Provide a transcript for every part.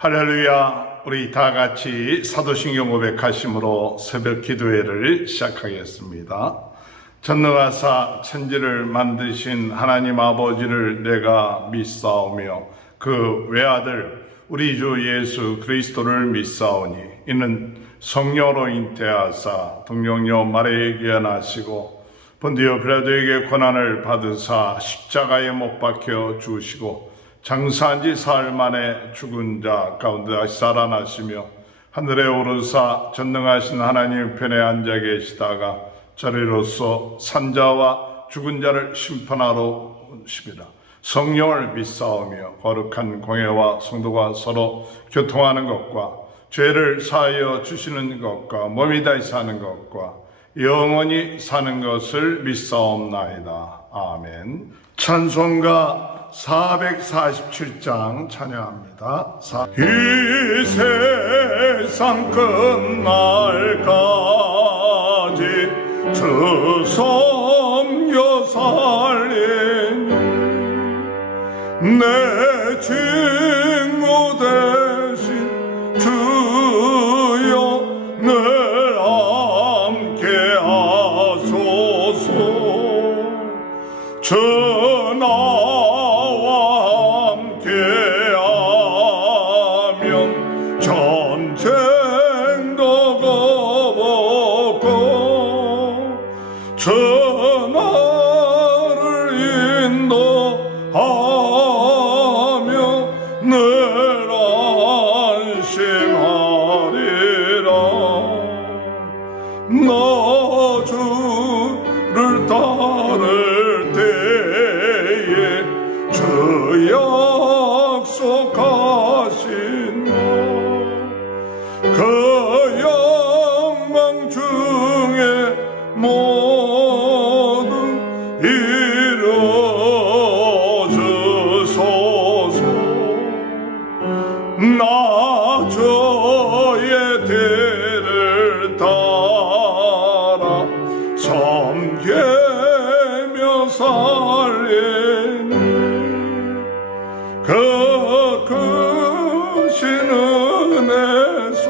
할렐루야. 우리 다 같이 사도신경 고백하심으로 새벽 기도회를 시작하겠습니다. 전능하사 천지를 만드신 하나님 아버지를 내가 믿사오며 그 외아들 우리 주 예수 그리스도를 믿사오니 이는 성령으로 잉태하사 동정녀 마리아에게 나시고 본디오 빌라도에게 고난을 받으사 십자가에 못 박혀 죽으시고 장사한 지 사흘 만에 죽은 자 가운데 다시 살아나시며 하늘에 오르사 전능하신 하나님 편에 앉아 계시다가 저리로서 산자와 죽은 자를 심판하러 오시리라. 성령을 믿사오며 거룩한 공회와 성도가 서로 교통하는 것과 죄를 사하여 주시는 것과 몸이 다시 사는 것과 영원히 사는 것을 믿사옵나이다. 아멘. 찬송가 447장 찬양합니다. 이 세상 끝날까지 주 섬겨 살리니 내 친구 대신 주여 늘 함께 하소서. 나와 함께하면 전쟁도 겁없고 전하를 인도하며 늘 안심하리라. 나 주를 따를 주 약속하신 그 영광 중에 모두 이루어주소서. 나 주의 뒤를 따라 섬기며 살리니 그 크신 은혜소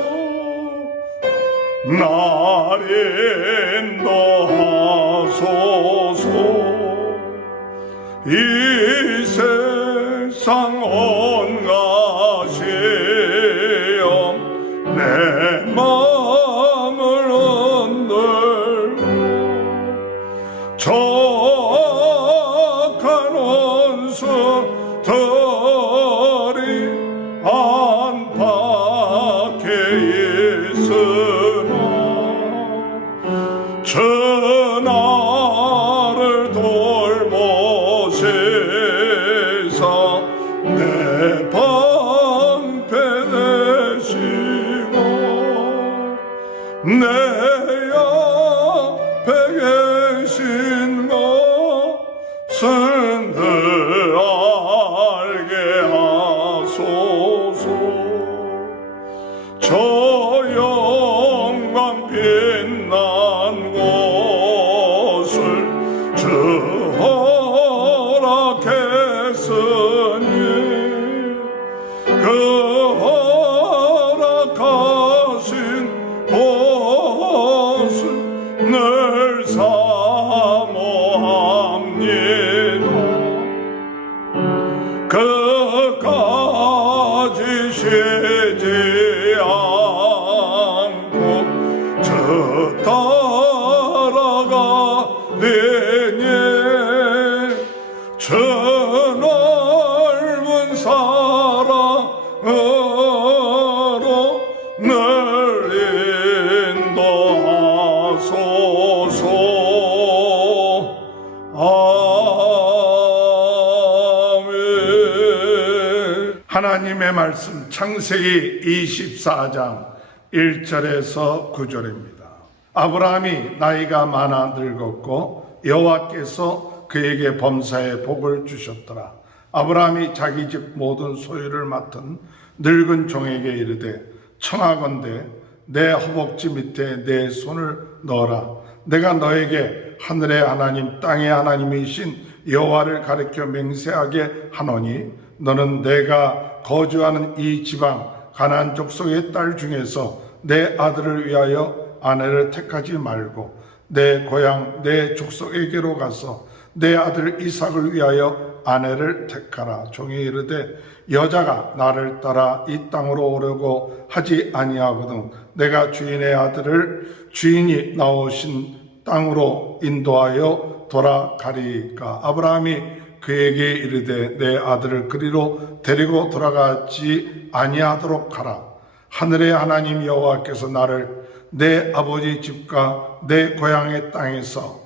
날 인도하소서. 이 세상 온갖 시험 내 마음을 흔들고 저악한 원수 안팎에 있으나 전하를 돌보시사 내 방패 되시고 내 옆에 계신 것은 늘 알게 하소서. 저 영광 빛난 곳을 주 허락했으니 그 허락하신 곳을 늘 사모합니다. 그까지 쉬지 않고 저 따라가리니 저 넓은 사랑으로 늘 인도하소서. 하나님의 말씀 창세기 24장 1절에서 9절입니다. 아브라함이 나이가 많아 늙었고 여호와께서 그에게 범사에 복을 주셨더라. 아브라함이 자기 집 모든 소유를 맡은 늙은 종에게 이르되 청하건대 내 허벅지 밑에 내 손을 넣어라. 내가 너에게 하늘의 하나님 땅의 하나님이신 여호와를 가리켜 맹세하게 하노니 너는 내가 거주하는 이 지방 가나안 족속의 딸 중에서 내 아들을 위하여 아내를 택하지 말고 내 고향 내 족속에게로 가서 내 아들 이삭을 위하여 아내를 택하라. 종이 이르되 여자가 나를 따라 이 땅으로 오려고 하지 아니하거든 내가 주인의 아들을 주인이 나오신 땅으로 인도하여 돌아가리까. 아브라함이 그에게 이르되 내 아들을 그리로 데리고 돌아가지 아니하도록 하라. 하늘의 하나님 여호와께서 나를 내 아버지 집과 내 고향의 땅에서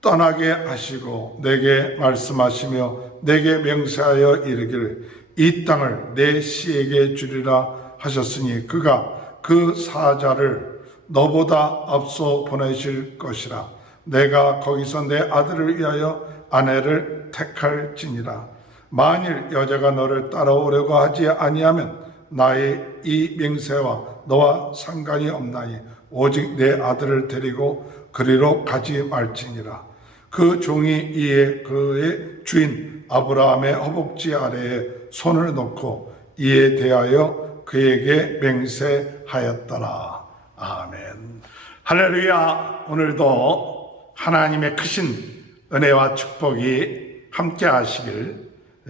떠나게 하시고 내게 말씀하시며 내게 명세하여 이르기를 이 땅을 내 씨에게 주리라 하셨으니 그가 그 사자를 너보다 앞서 보내실 것이라. 내가 거기서 내 아들을 위하여 아내를 택할지니라. 만일 여자가 너를 따라오려고 하지 아니하면 나의 이 맹세와 너와 상관이 없나니 오직 내 아들을 데리고 그리로 가지 말지니라. 그 종이 이에 그의 주인 아브라함의 허벅지 아래에 손을 놓고 이에 대하여 그에게 맹세하였더라. 아멘. 할렐루야. 오늘도 하나님의 크신 은혜와 축복이 함께 하시길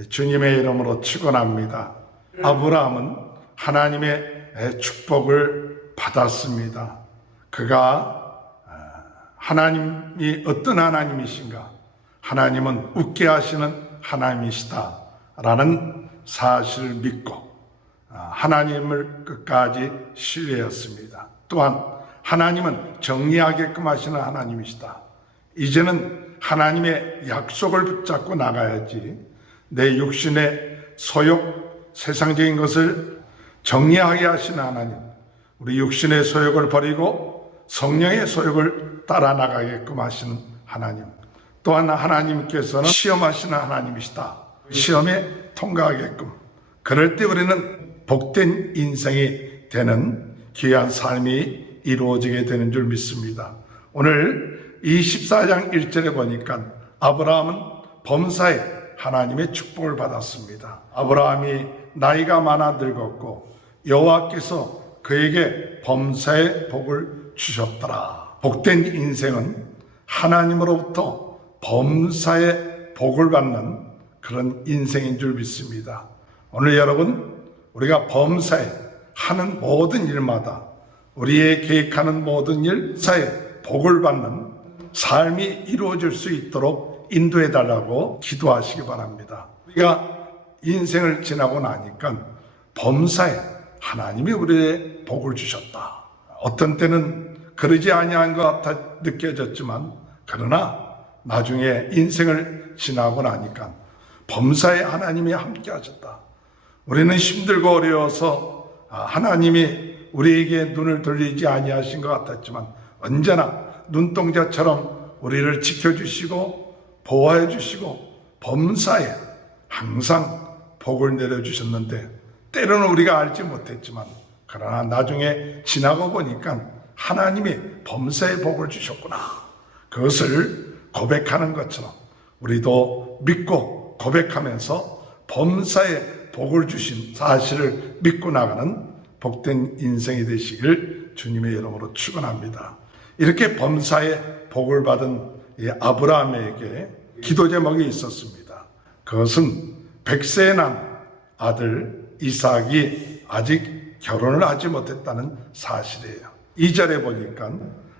주님의 이름으로 축원합니다. 아브라함은 하나님의 축복을 받았습니다. 그가 하나님이 어떤 하나님이신가? 하나님은 웃게 하시는 하나님이시다 라는 사실을 믿고 하나님을 끝까지 신뢰했습니다. 또한 하나님은 정리하게끔 하시는 하나님이시다. 이제는 하나님의 약속을 붙잡고 나가야지 내 육신의 소욕, 세상적인 것을 정리하게 하시는 하나님, 우리 육신의 소욕을 버리고 성령의 소욕을 따라 나가게끔 하시는 하나님, 또한 하나님께서는 시험하시는 하나님이시다. 시험에 통과하게끔, 그럴 때 우리는 복된 인생이 되는 귀한 삶이 이루어지게 되는 줄 믿습니다. 오늘 24장 1절에 보니까 아브라함은 범사에 하나님의 축복을 받았습니다. 아브라함이 나이가 많아 늙었고 여호와께서 그에게 범사의 복을 주셨더라. 복된 인생은 하나님으로부터 범사의 복을 받는 그런 인생인 줄 믿습니다. 오늘 여러분, 우리가 범사에 하는 모든 일마다 우리의 계획하는 모든 일사에 복을 받는 삶이 이루어질 수 있도록 인도해 달라고 기도하시기 바랍니다. 우리가 인생을 지나고 나니까 범사에 하나님이 우리의 복을 주셨다. 어떤 때는 그러지 아니한 것 같아 느껴졌지만 그러나 나중에 인생을 지나고 나니까 범사에 하나님이 함께 하셨다. 우리는 힘들고 어려워서 하나님이 우리에게 눈을 돌리지 아니하신 것 같았지만 언제나 눈동자처럼 우리를 지켜주시고 보호해 주시고 범사에 항상 복을 내려주셨는데 때로는 우리가 알지 못했지만 그러나 나중에 지나고 보니까 하나님이 범사에 복을 주셨구나. 그것을 고백하는 것처럼 우리도 믿고 고백하면서 범사에 복을 주신 사실을 믿고 나가는 복된 인생이 되시길 주님의 이름으로 축원합니다. 이렇게 범사에 복을 받은 이 아브라함에게 기도 제목이 있었습니다. 그것은 100세에 난 아들 이삭이 아직 결혼을 하지 못했다는 사실이에요. 2절에 보니까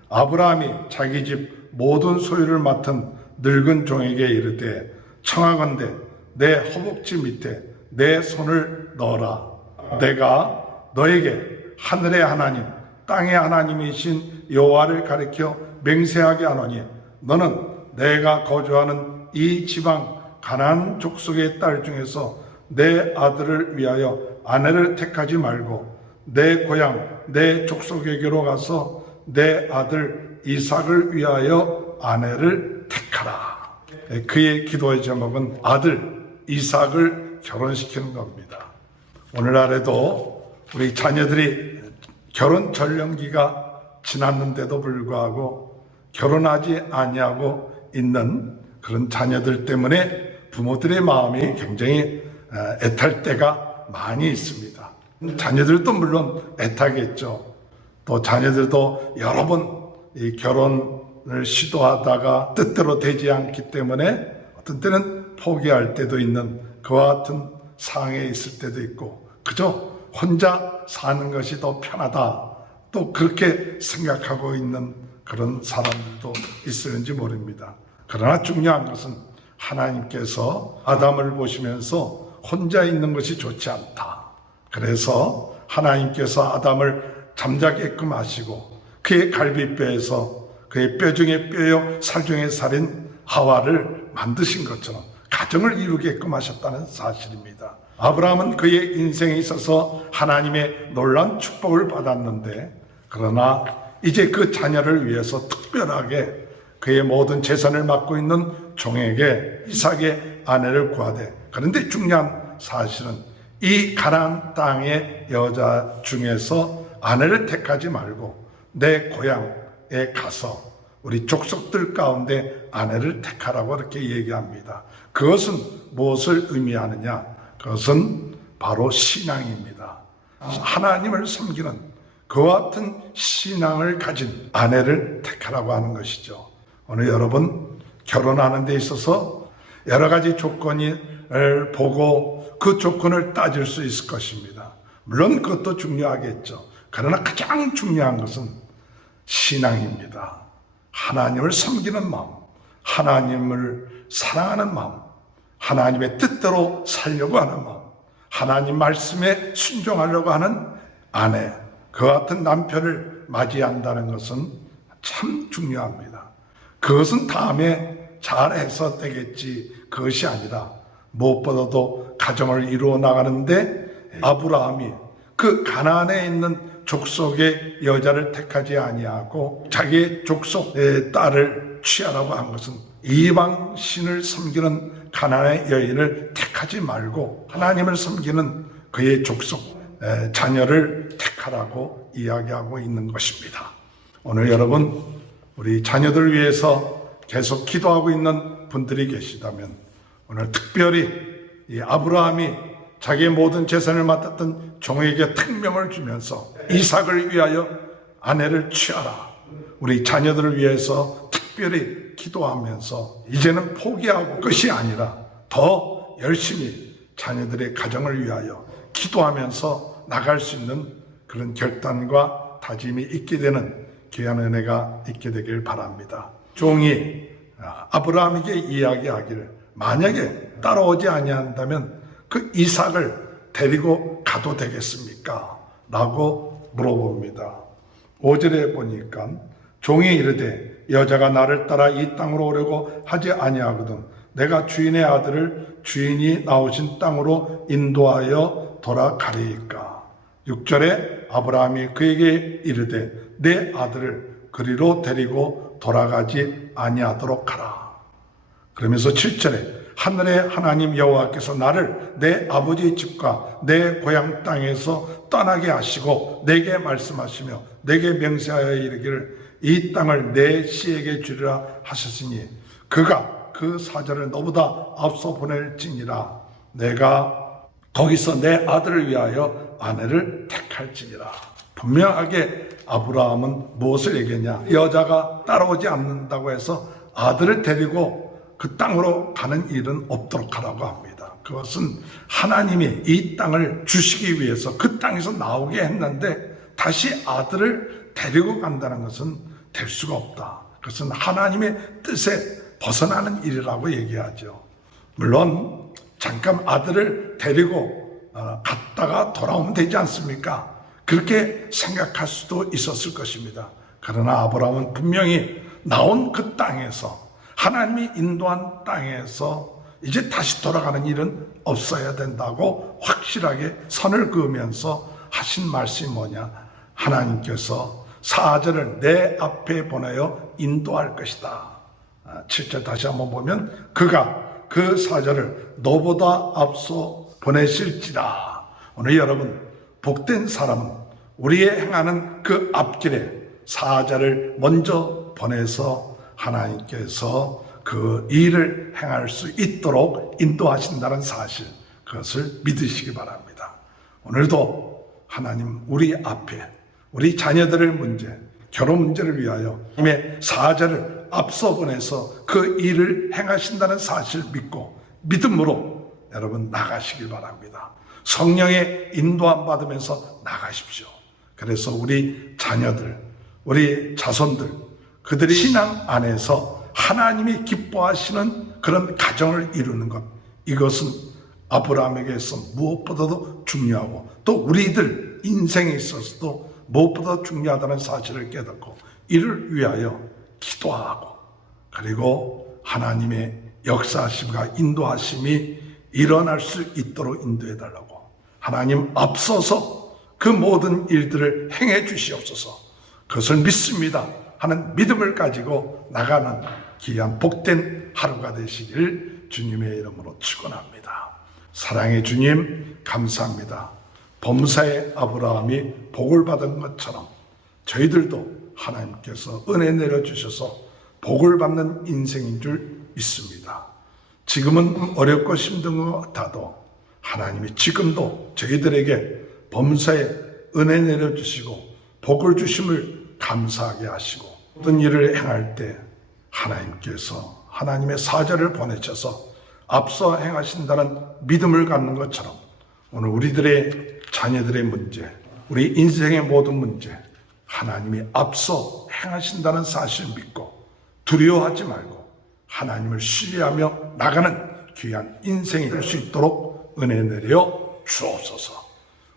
아브라함이 자기 집 모든 소유를 맡은 늙은 종에게 이르되 청하건대 내 허벅지 밑에 내 손을 넣어라. 내가 너에게 하늘의 하나님 땅의 하나님이신 여호와를 가리켜 맹세하게 하노니 너는 내가 거주하는 이 지방 가나안 족속의 딸 중에서 내 아들을 위하여 아내를 택하지 말고 내 고향 내 족속에게로 가서 내 아들 이삭을 위하여 아내를 택하라. 그의 기도의 제목은 아들 이삭을 결혼시키는 겁니다. 오늘날에도 우리 자녀들이 결혼 전령기가 지났는데도 불구하고 결혼하지 아니하고 있는 그런 자녀들 때문에 부모들의 마음이 굉장히 애탈 때가 많이 있습니다. 자녀들도 물론 애타겠죠. 또 자녀들도 여러 번 이 결혼을 시도하다가 뜻대로 되지 않기 때문에 어떤 때는 포기할 때도 있는 그와 같은 상황에 있을 때도 있고, 그저 혼자 사는 것이 더 편하다, 또 그렇게 생각하고 있는 그런 사람들도 있을지 모릅니다. 그러나 중요한 것은 하나님께서 아담을 보시면서 혼자 있는 것이 좋지 않다. 그래서 하나님께서 아담을 잠자게끔 하시고 그의 갈비뼈에서 그의 뼈 중에 뼈요 살 중에 살인 하와를 만드신 것처럼 가정을 이루게끔 하셨다는 사실입니다. 아브라함은 그의 인생에 있어서 하나님의 놀라운 축복을 받았는데, 그러나 이제 그 자녀를 위해서 특별하게 그의 모든 재산을 맡고 있는 종에게 이삭의 아내를 구하되, 그런데 중요한 사실은 이 가나안 땅의 여자 중에서 아내를 택하지 말고 내 고향에 가서 우리 족속들 가운데 아내를 택하라고 이렇게 얘기합니다. 그것은 무엇을 의미하느냐? 그것은 바로 신앙입니다. 하나님을 섬기는 그와 같은 신앙을 가진 아내를 택하라고 하는 것이죠. 오늘 여러분 결혼하는 데 있어서 여러 가지 조건을 보고 그 조건을 따질 수 있을 것입니다. 물론 그것도 중요하겠죠. 그러나 가장 중요한 것은 신앙입니다. 하나님을 섬기는 마음, 하나님을 사랑하는 마음, 하나님의 뜻대로 살려고 하는 마음, 하나님 말씀에 순종하려고 하는 아내, 그와 같은 남편을 맞이한다는 것은 참 중요합니다. 그것은 다음에 잘해서 되겠지, 그것이 아니라 무엇보다도 가정을 이루어 나가는데 아브라함이 그 가나안에 있는 족속의 여자를 택하지 아니하고 자기의 족속의 딸을 취하라고 한 것은 이방 신을 섬기는 가나안의 여인을 택하지 말고 하나님을 섬기는 그의 족속 자녀를 택하라고 이야기하고 있는 것입니다. 오늘 여러분 우리 자녀들 위해서 계속 기도하고 있는 분들이 계시다면 오늘 특별히 이 아브라함이 자기의 모든 재산을 맡았던 종에게 특명을 주면서 이삭을 위하여 아내를 취하라. 우리 자녀들을 위해서 특별히 기도하면서 이제는 포기하고 것이 아니라 더 열심히 자녀들의 가정을 위하여 기도하면서 나갈 수 있는 그런 결단과 다짐이 있게 되는 귀한 은혜가 있게 되길 바랍니다. 종이 아브라함에게 이야기하기를 만약에 따라오지 아니한다면 그 이삭을 데리고 가도 되겠습니까? 라고 물어봅니다. 5절에 보니까 종이 이르되 여자가 나를 따라 이 땅으로 오려고 하지 아니하거든 내가 주인의 아들을 주인이 나오신 땅으로 인도하여 돌아가리이까. 6절에 아브라함이 그에게 이르되 내 아들을 그리로 데리고 돌아가지 아니하도록 하라. 그러면서 7절에 하늘의 하나님 여호와께서 나를 내 아버지의 집과 내 고향 땅에서 떠나게 하시고 내게 말씀하시며 내게 명세하여 이르기를 이 땅을 내 씨에게 주리라 하셨으니 그가 그 사자를 너보다 앞서 보낼지니라. 내가 거기서 내 아들을 위하여 아내를 택할지니라. 분명하게 아브라함은 무엇을 얘기했냐? 여자가 따라오지 않는다고 해서 아들을 데리고 그 땅으로 가는 일은 없도록 하라고 합니다. 그것은 하나님이 이 땅을 주시기 위해서 그 땅에서 나오게 했는데 다시 아들을 데리고 간다는 것은 될 수가 없다. 그것은 하나님의 뜻에 벗어나는 일이라고 얘기하죠. 물론 잠깐 아들을 데리고 갔다가 돌아오면 되지 않습니까? 그렇게 생각할 수도 있었을 것입니다. 그러나 아브라함은 분명히 나온 그 땅에서 하나님이 인도한 땅에서 이제 다시 돌아가는 일은 없어야 된다고 확실하게 선을 그으면서 하신 말씀이 뭐냐? 하나님께서 사자를 내 앞에 보내어 인도할 것이다. 7절 다시 한번 보면 그가 그 사자를 너보다 앞서 보내실지라. 오늘 여러분 복된 사람은 우리의 행하는 그 앞길에 사자를 먼저 보내서 하나님께서 그 일을 행할 수 있도록 인도하신다는 사실, 그것을 믿으시기 바랍니다. 오늘도 하나님 우리 앞에 우리 자녀들의 문제, 결혼 문제를 위하여 하나님의 사자를 앞서 보내서 그 일을 행하신다는 사실을 믿고 믿음으로 여러분 나가시길 바랍니다. 성령의 인도함 받으면서 나가십시오. 그래서 우리 자녀들, 우리 자손들, 그들이 신앙 안에서 하나님이 기뻐하시는 그런 가정을 이루는 것, 이것은 아브라함에게서 무엇보다도 중요하고 또 우리들 인생에 있어서도 무엇보다 중요하다는 사실을 깨닫고 이를 위하여 기도하고 그리고 하나님의 역사하심과 인도하심이 일어날 수 있도록 인도해달라고 하나님 앞서서 그 모든 일들을 행해 주시옵소서. 그것을 믿습니다 하는 믿음을 가지고 나가는 귀한 복된 하루가 되시길 주님의 이름으로 축원합니다. 사랑의 주님 감사합니다. 범사의 아브라함이 복을 받은 것처럼 저희들도 하나님께서 은혜 내려주셔서 복을 받는 인생인 줄 믿습니다. 지금은 어렵고 힘든 것 같아도 하나님이 지금도 저희들에게 범사에 은혜 내려주시고 복을 주심을 감사하게 하시고 어떤 일을 행할 때 하나님께서 하나님의 사자를 보내셔서 앞서 행하신다는 믿음을 갖는 것처럼 오늘 우리들의 자녀들의 문제, 우리 인생의 모든 문제 하나님이 앞서 행하신다는 사실을 믿고 두려워하지 말고 하나님을 신뢰하며 나가는 귀한 인생이 될 수 있도록 은혜 내려 주옵소서.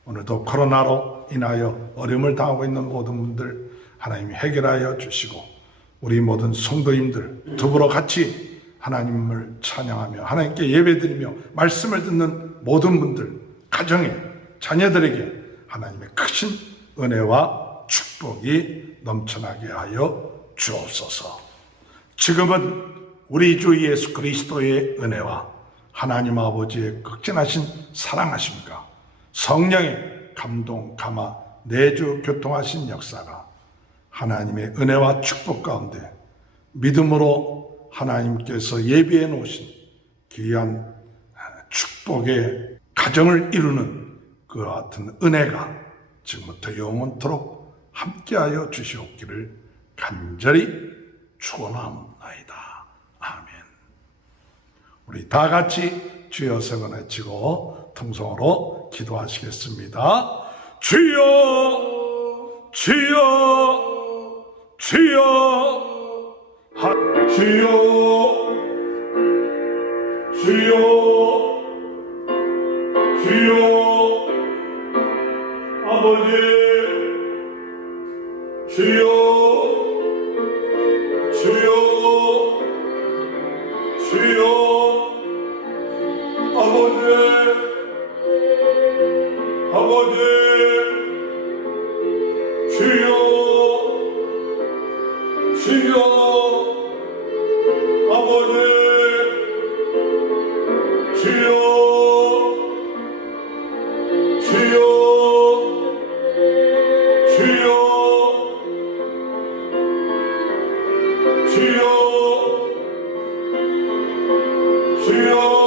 오늘도 코로나로 인하여 어려움을 당하고 있는 모든 분들 하나님이 해결하여 주시고 우리 모든 성도님들 더불어 같이 하나님을 찬양하며 하나님께 예배드리며 말씀을 듣는 모든 분들 가정에 자녀들에게 하나님의 크신 은혜와 축복이 넘쳐나게 하여 주옵소서. 지금은 우리 주 예수 그리스도의 은혜와 하나님 아버지의 극진하신 사랑하심과 성령의 감동, 감화, 내주 교통하신 역사가 하나님의 은혜와 축복 가운데 믿음으로 하나님께서 예비해 놓으신 귀한 축복의 가정을 이루는 그 같은 은혜가 지금부터 영원토록 함께하여 주시옵기를 간절히 축원합니다. 아멘. 우리 다 같이 주여 세번 외치고 통성으로 기도하시겠습니다. 주여 주여 주여 주여 주여 주여 아버지 주여 주여 주여 아버지 아버지 주여 주여 아버지 주여 주여 주여 주여 주여